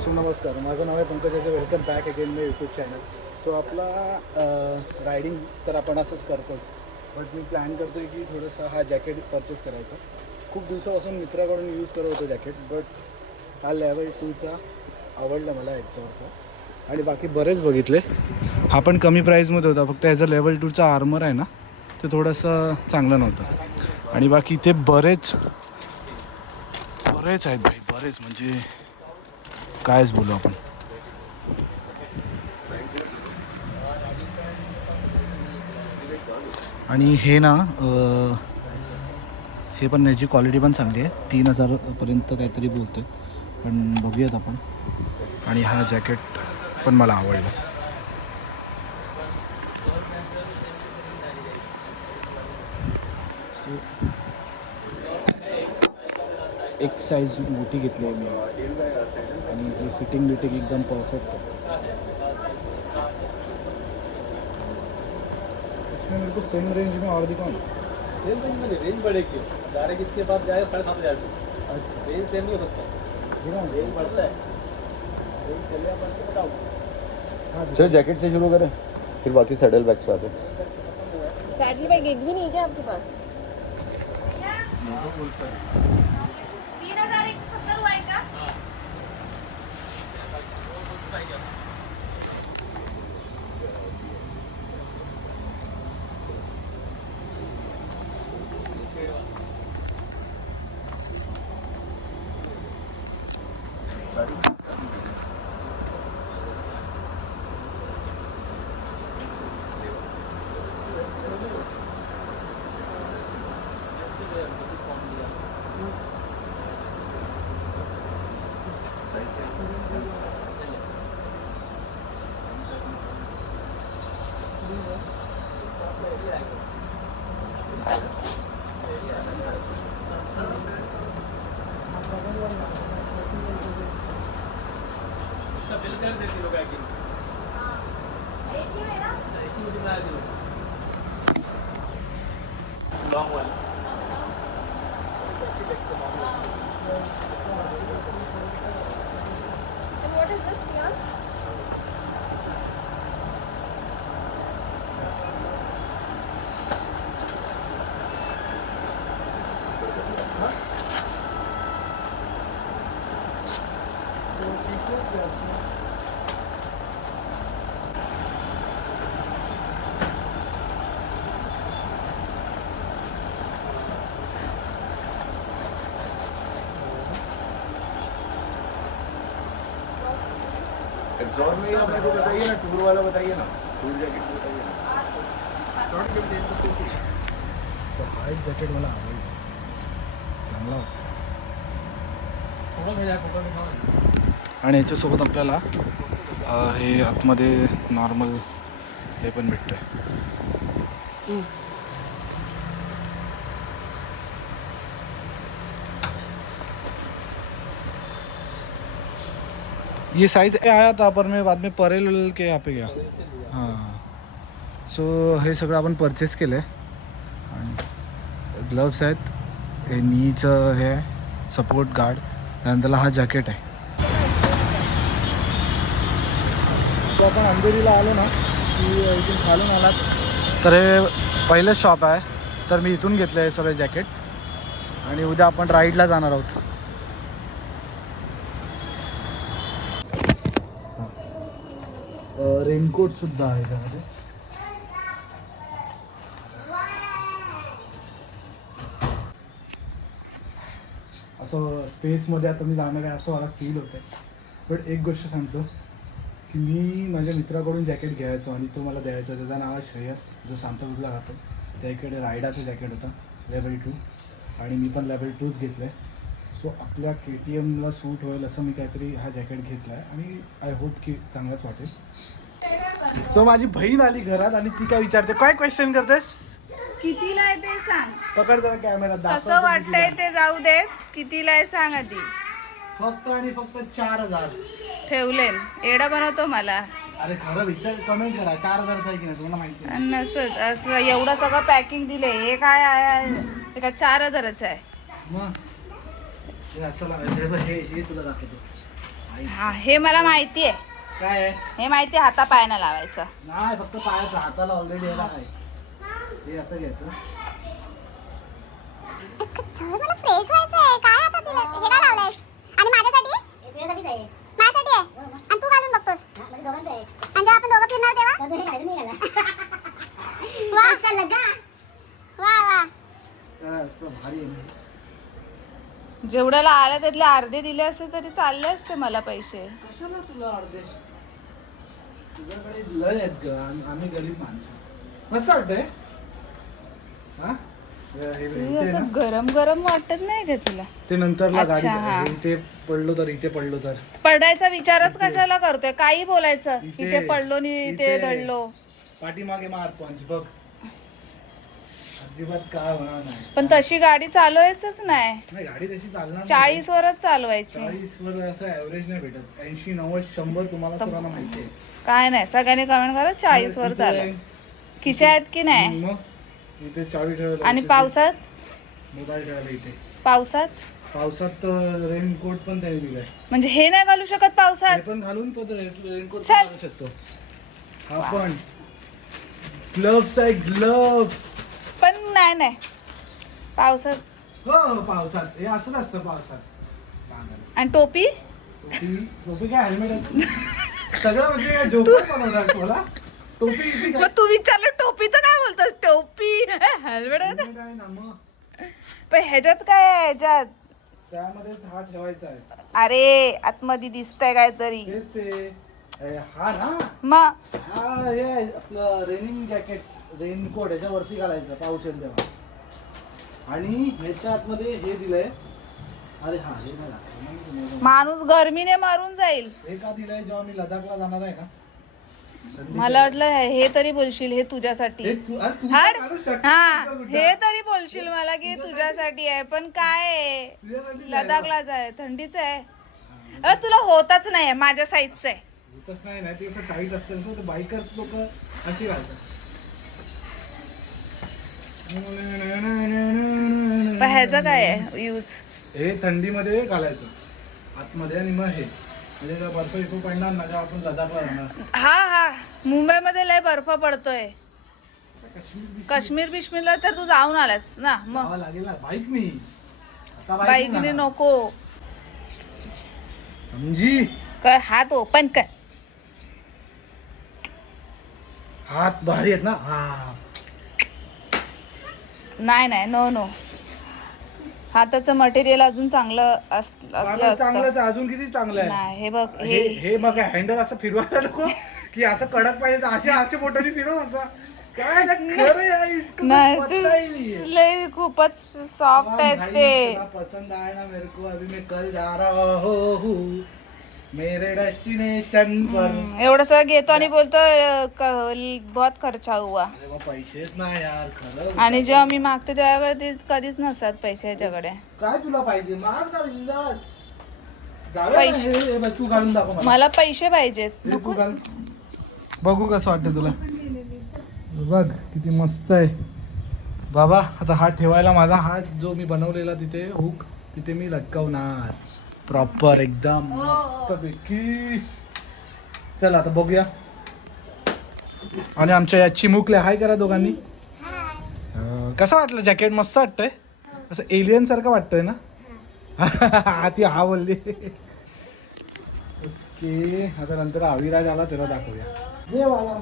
So नमस्कार, माझं नाव आहे पंकज. वेलकम बॅक अगेन मी यूट्यूब चॅनल. सो आपला रायडिंग तर आपण असंच करतोच, बट मी प्लॅन करतो आहे की थोडंसं हा जॅकेट परचेस करायचा. खूप दिवसापासून मित्राकडून यूज करत होतो जॅकेट, बट हा लेवल 2चा आवडला मला एक्झॉरचा. आणि बाकी बरेच बघितले. हा पण कमी प्राईजमध्ये होता, फक्त ह्याचा लेवल 2चा आर्मर आहे ना, ते थोडंसं चांगलं नव्हतं. आणि बाकी इथे बरेच आहेत भाई, बरेच म्हणजे कायच बोलू आपण. आणि हे ना हे पण याची क्वालिटी पण चांगली आहे. 3000पर्यंत काहीतरी बोलतो आहे, पण बघूयात आपण. आणि हा जॅकेट पण मला आवडला. सो एक साईज मोठी घेतली आहे मी, आणि जी फिटिंग एकदम परफेक्ट आहे. इसमें मेरे को सेम रेंज में और दिखाओ ना. सेम रेंज में रेंज बढ़ेगी डायरेक्ट इसके बाद जाएगा 7,500 की. अच्छा, रेंज सेम नहीं हो सकता, रेंज बढ़ता है. रेंज चलिए बढ़ के बताओ. हाँ चलो जैकेट से शुरू करें, फिर बाकी सैडल बैग्स पे आते हैं. सैडल बैग एक भी नहीं है क्या आपके पास? 3170 हुआ है का? उसका बिल कर देती लोग आके. एक ही है ना? एक ही मुझे बना दो लॉन्ग वाला. And what is this, Priyank? एग्जॉर में ही अपने को बताइए ना, टूर वाला बताइए ना, टूर जैकेट बताइए ना. सो हा एक जॅकेट मला आवडलं, चांगला होता. फोटो भेजा, फोटो दिखाओ. आणि याच्यासोबत आपल्याला हे आतमध्ये नॉर्मल हे पण भेटतं आहे. ये साइज़ आया था, पर मैं बाद में परेल के यहाँ पे गया. हां, सो हे सगळं आपण परचेस केलं आहे. आणि ग्लव्स आहेत, हे नीचं हे आहे सपोर्ट गार्ड, त्यानंतरला हा जॅकेट आहे. सो आपण अंधेरीला आलो ना की इथून खालून आलात तर हे पहिलंच शॉप आहे. तर मी इथून घेतलं आहे सगळे जॅकेट्स, आणि उद्या आपण राईडला जाणार आहोत. रेनकोट सुद्धा आहे त्यामध्ये. असं स्पेसमध्ये आता मी जाणार आहे असं मला फील होतं आहे. बट एक गोष्ट सांगतो की मी माझ्या मित्राकडून जॅकेट घ्यायचो आणि तो मला द्यायचा. त्याचं नाव आहे श्रेयस, जो सांताक्रूजला राहतो. त्याकडे रायडाचं जॅकेट होतं लेवल 2, आणि मी पण लेवल 2च घेतलं आहे. सो आपल्या KTMला सूट होईल असं मी काहीतरी हा जॅकेट घेतला आहे, आणि आय होप की चांगलाच वाटेल. सो माझी बहीण आली घरात, आणि ती काय विचारते, काय क्वेश्चन करतेस? कितीला आहे ते सांग. पकड जरा कॅमेरा, कसं वाटतंय ते जाऊ देत. कितीला आहे सांग आधी. फक्त आणि फक्त 4000. ठेवलेन एडा बनवतो मला. अरे खरं विचार, कमेंट करा 4000चा आहे की नाही, तुम्हाला माहिती आहे. नसच असं एवढं सगळं पॅकिंग दिले. हे काय आहे, हे काय 4000च आहे. मग हे असं लावायचं. हे तुला दाखवतो. हा हे मला माहिती आहे. काय आहे? हे माहिती आहे, हातापायानं लावायचं. नाही, फक्त पायाचं. हाताला ऑलरेडी याला आहे. हे असं घ्यायचं. मला फ्रेश व्हायचंय. काय आता तिला हे काय लावलंयस? आणि माझ्यासाठी? तुझ्यासाठीच आहे. माझ्यासाठी आहे? आणि तू घालून बघतोस? म्हणजे दोघांचं आहे. आणि जेव्हा आपण दोघं फिरणार तेव्हा? तर हे घालायचं, मी घाला. वाह, चल लगा. वाह वाह. काय असं भारी आहे ना. जेवढ्याला आलं त्यातले अर्धे दिले असते तरी चालले असते मला पैसे. कशाला तुला अर्धे? तुझ्याकडे लय आहेत ग. आम्ही गरीब माणसं. मस्त वाटतंय. हा? हे ते इथे असं ना. गरम गरम वाटत नाही का तुला? ते नंतरला अच्छा, गाडी हा. इथे पडलो तर इथे पडलो तर पडायचा विचारच कशाला करतोय? काही बोलायचं. इथे- इथे पडलो नि इथे इथे. धडलो. पाठीमागे मार पंच बघ. अजिबात काय होणार नाही. पण तशी गाडी चालवायचंच नाही. नाही, गाडी तशी चालणार 40 वरच चालवायची. 40 वर असं ऍव्हरेज नाही भेटत. 80, 90, 100 तुम्हाला सर्वांना माहिती आहे. काय नाही, सगळ्यांनी कमेंट करा 40 वर इथे- चालव. खिशा आहेत की नाही? मग इथे चावी ठेवायला. आणि इथे पावसात? मोबाईल ठेवायला इथे. पावसात पावसात रेनकोट पण त्याने दिलाय. म्हणजे हे नाही घालू शकत हे पावसात? पण घालून पण रेनकोट चल. घालू शकतो. हा पण ग्लव्स आहे, ग्लव्स. पण नाही पावसात. हो, पावसात हे असंच असतं पावसात. आणि टोपी? टोपी काय हेल्मेट आहे सगळं. म्हणजे जोकर बनवतात मला. टोपी इथे मग तू विचारलं टोपीचं काय बोलतोस? टोपी हेल्मेट आहे. हेल्मेट आहे ना. मग पण ह्याच्यात काय आहे? ह्याच्यात त्यामध्ये हा ठेवायचा आहे. अरे आतमध्ये दिसतंय काहीतरी. तेच ते हा ना. मग हा हे आहे आपलं रेनिंग जॅकेट, रेनकोट. ह्याच्यावरती घालायचं पाऊस येईल तेव्हा. आणि ह्याच्या आतमध्ये हे दिलंय. अरे हा हे नाही. माणूस गरमीने मरून जाईल. हे का दिलंय? जेव्हा मी लडाखला जाणार आहे ना. मला वाटलं हे तरी बोलशील हे तुझ्यासाठी. हे अरे तू हाड. काढू शकतेस हा का कुठं? हे तरी बोलशील मला की तुझ्यासाठी आहे. पण काय आहे? तुझ्यासाठी लडाखला जाय, थंडीच आहे. अरे तुला होतच नाही, माझ्या साईजचं आहे. होतच नाही ना. ते असं टाईट असतं. कसं बायकर्स लोक अशी घालतात. पण ह्याचं काय आहे यूज? हे थंडीमध्ये घालायचं आतमध्ये. आणि मग हे म्हणजे जेव्हा बर्फ इकडे पडणार ना, जेव्हा आपण लडाखला जाणार. हा मुंबईमध्ये लय बर्फ पडतोय. काश्मीर काश्मीर बिश्मीरला तर तू जाऊन आलास ना. मग जावं लागेल ना. बाईक नाही आता. बाईकने नाही नको. समजी. कर हात ओपन कर. हात भारी आहेत ना. हा नाही नो हाताचं मटेरियल अजून चांगलं असलं चांगलंच असतं. आहे. अजून किती चांगलं आहे. नाही हे बघ हे हे बघा हँडल असं फिरवायला नको की असं कडक पाहिजे. असे बोटाने फिरव असं. काय ना खरं आहे, इसको तो पता ही नहीं है. नाही लय खूपच सॉफ्ट आहेत भाई, ते. इतना पसंद आया ना मेरे को. अभी मैं कल जा रहा हूँ मेरे डेस्टिनेशन पर. एवढं सगळं घेतो आणि बोलतो बहुत खर्चा हुआ. अरे मग पैसेच ना यार खरं. आणि जेव्हा मी मागते तेव्हा ते कधीच नसतात पैसे ह्याच्याकडे. काय तुला पाहिजे माग ना बिंदास. जाऊया ना. हे बघ, तू घालून दाखव मला. मला पैसे पाहिजेत. हे तू घाल. बघू कसं वाटतं तुला. बघ किती मस्त आहे बाबा. आता हा ठेवायला माझा हात जो मी बनवलेला तिथे हुक तिथे मी लटकवणार प्रॉपर एकदम मस्त पैकी. चल आता बघूया. आणि आमच्या या चिमुकले हाय करा दोघांनी. कसं वाटलं जॅकेट? मस्त वाटतंय. असं एलियन सारखं वाटतंय ना. ती हा बोलली. ओके आता नंतर अविराज आला तेव्हा दाखवूया. ये वाला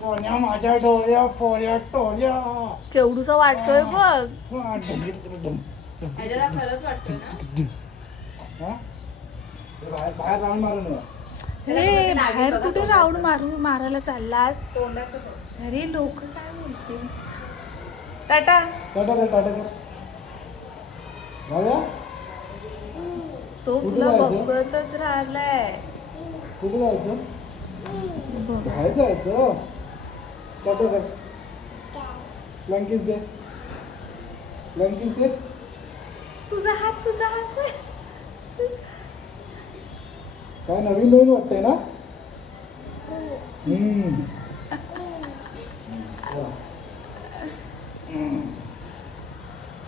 कोण्या माझ्या डोळ्या फोड्या टोळ्या. केवढूसा वाटतोय बघ. खरंच वाटतोय ना. बाहेर राऊंड मारून ये. हे बाहेर कुठे राऊंड मारायला चाललास? अरे लोक काय बोलतील. टाटा. टाटा कर टाटा कर. जाऊया. तो कुठे तुला जायचं? बघतच राहिलाय. कुठे जायचं? बाहेर जायचं. टाटा कर. लंकीस दे. लंकीस दे. तुझा हात काय नवीन नवीन वाटतंय ना.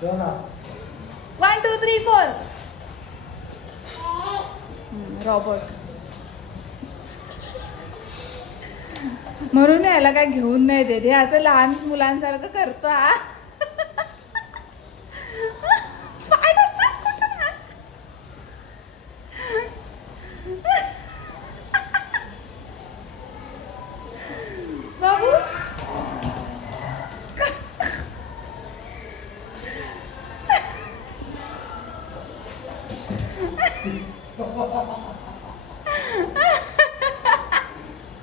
चला. 1 2 3 4 रॉबर्ट. म्हणून याला काय घेऊन नाही देत, हे असं लहान मुलांसारखं करतो हा. बाबू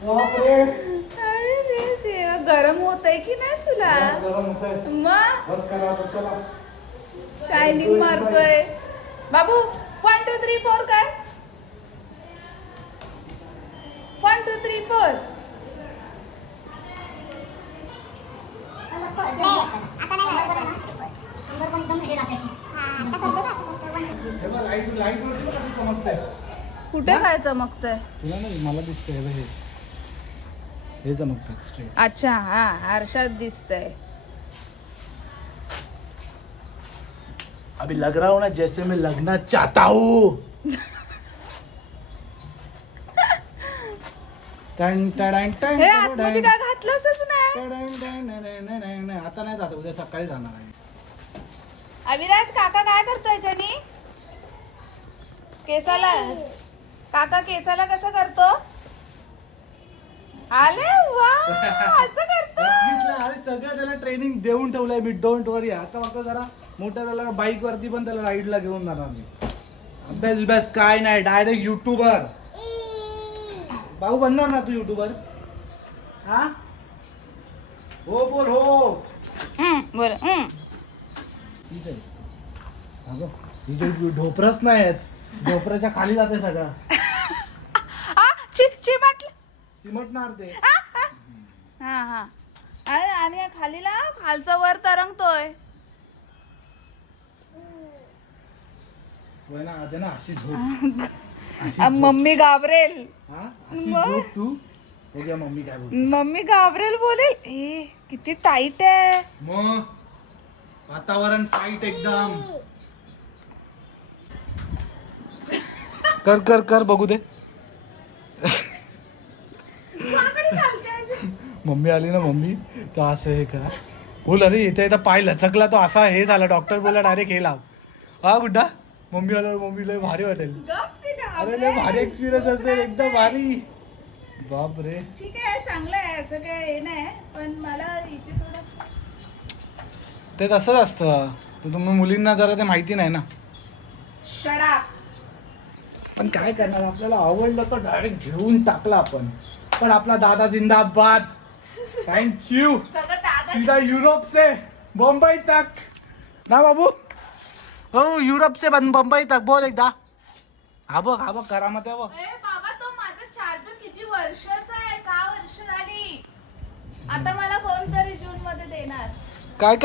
बापरे, अरे रे देवा, गरम होतंय की नाही तुला? गरम होतंय. मग बस करा आता, चला. शायनिंग मारतोय. बाबू 1 2 3 4 काय? 1 2 3 4. हे बघ, लाईट वरती बघ कशी चमकते. कुठे काय चमकतंय? तुला नाही, मला दिसतंय हे बघ, हे चमकतात स्ट्रेट. अच्छा, हा आरशात दिसतंय. अभी लग रहा हूँ ना जैसे मैं लगना चाहता हूँ. टन टन टन हे आतमध्ये काय घातलंच नाही. आता नाही जात, उद्या सकाळी जाणार आहे. अविराज काका काय करतोय जनी? केसाला काका केसाला कसं करतो? आले वा, असं करतो. बघितलं, अरे सगळं त्याला ट्रेनिंग देऊन ठेवलंय मी. डोंट वरी. आता फक्त जरा मोठ्या त्याला बाईक वरती पण त्याला राईडला घेऊन जाणार मी. अभ्यास बिभ्यास काय नाही, डायरेक्ट युट्यूबर. भाऊ बनणार ना तू युट्यूबर? हा, हो बोल हो. बरं. ठीक आहे. अगं, ही जे ढोपरच नाही आहेत, ढोपराच्या खाली जाते सगळं. चिमटलं. चिमटणार ते. हा हा. आणि खालीला खालचा वर तरंगतोय. होय ना, आज आहे ना अशी झोप. अशी झोप. मम्मी घाबरेल. हा, अशी मग? झोप तू. हो गया, मम्मी काय बोलते. मम्मी घाबरेल बोलेल. ए किती टाईट आहे. मग वातावरण फाईट एकदम. कर कर कर बघू दे. मम्मी आली ना, मम्मी तर असं हे करा. बोल, अरे येता येता पाय लचकला तो, असा हे झाला. डॉक्टर बोला डायरेक्ट हे लाव. हा गुड्डा, मम्मी आल्यावर मम्मी लय भारी वाटेल. अरे लय भारी एक्सपिरियन्स असेल, एकदम भारी. बाप रे. ठीक आहे, चांगलं आहे, असं काय हे नाही, पण मला इथे थोडं ते तसंच असतं. तर तुम्ही मुलींना जरा ते माहिती नाही ना. शडा. पण काय करणार, आपल्याला आवडलं तर डायरेक्ट घेऊन टाकला आपण. पण आपला दादा जिंदाबाद. थँक्यू. सगळं दादा. सीधा युरोप से बम्बई तक ना बाबू. हो, युरोप से बम्बई तक. बोल एकदा. हा बघ करामत आहे बघ. बाबा, तो माझा चार्जर किती वर्षाचा आहे? 6 वर्ष झाली. आता मला कोणतरी जून मध्ये देणार. काय